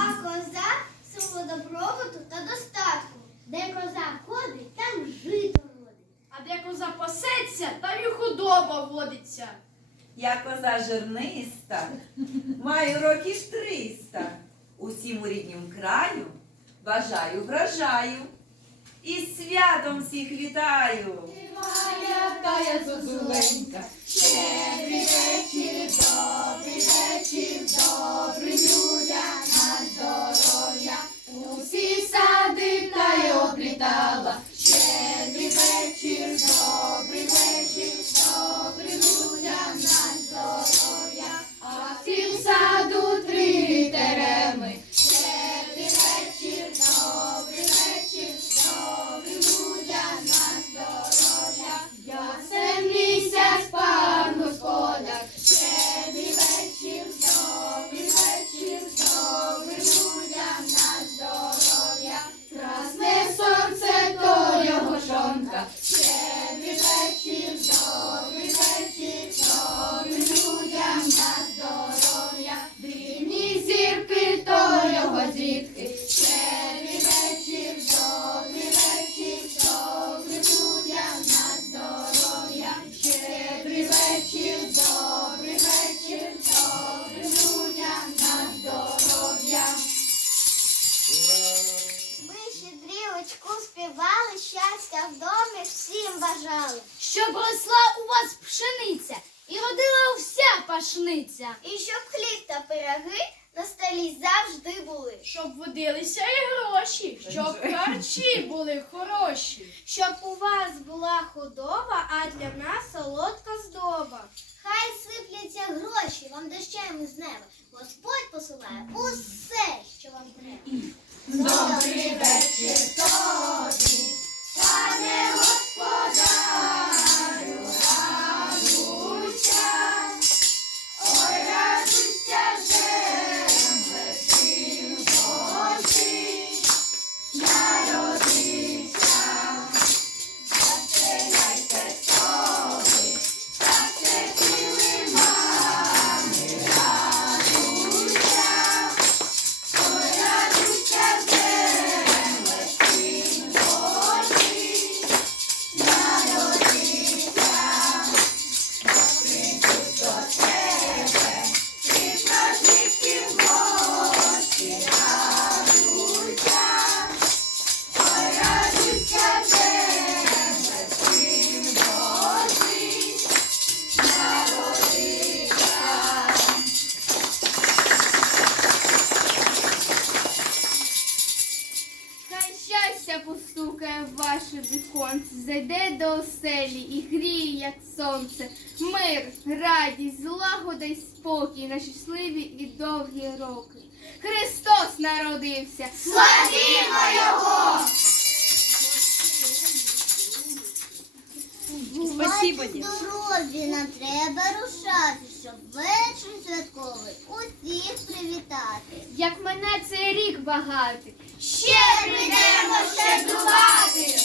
А коза силу добробуту та достатку. Де коза ходить, там жито родить. А де коза пасеться, там і худоба водиться. Я коза жирниста, маю років триста. Усім у ріднім краю бажаю вражаю. І святом всіх вітаю. Тая зозуленька, щедрівочку співали, щастя в домі всім бажали. Щоб росла у вас пшениця і родила вся пашниця. І щоб хліб та пироги на столі завжди були. Щоб водилися і гроші, щоб харчі були хороші. Щоб у вас була худоба, а для нас солодка здоба. Хай сипляться гроші вам дощем із неба. Господь посилає усе, що вам треба. Добрий вечір щастя постукає в ваше віконце, зайде до оселі і гріє, як сонце. Мир, радість, злагода й спокій на щасливі і довгі роки. Христос народився! Славімо Його! Спасибо, здорові, нам треба рушати, щоб вечір святковий усіх привітати. Як мене цей рік багатий. Ще прийдемо щедрувати.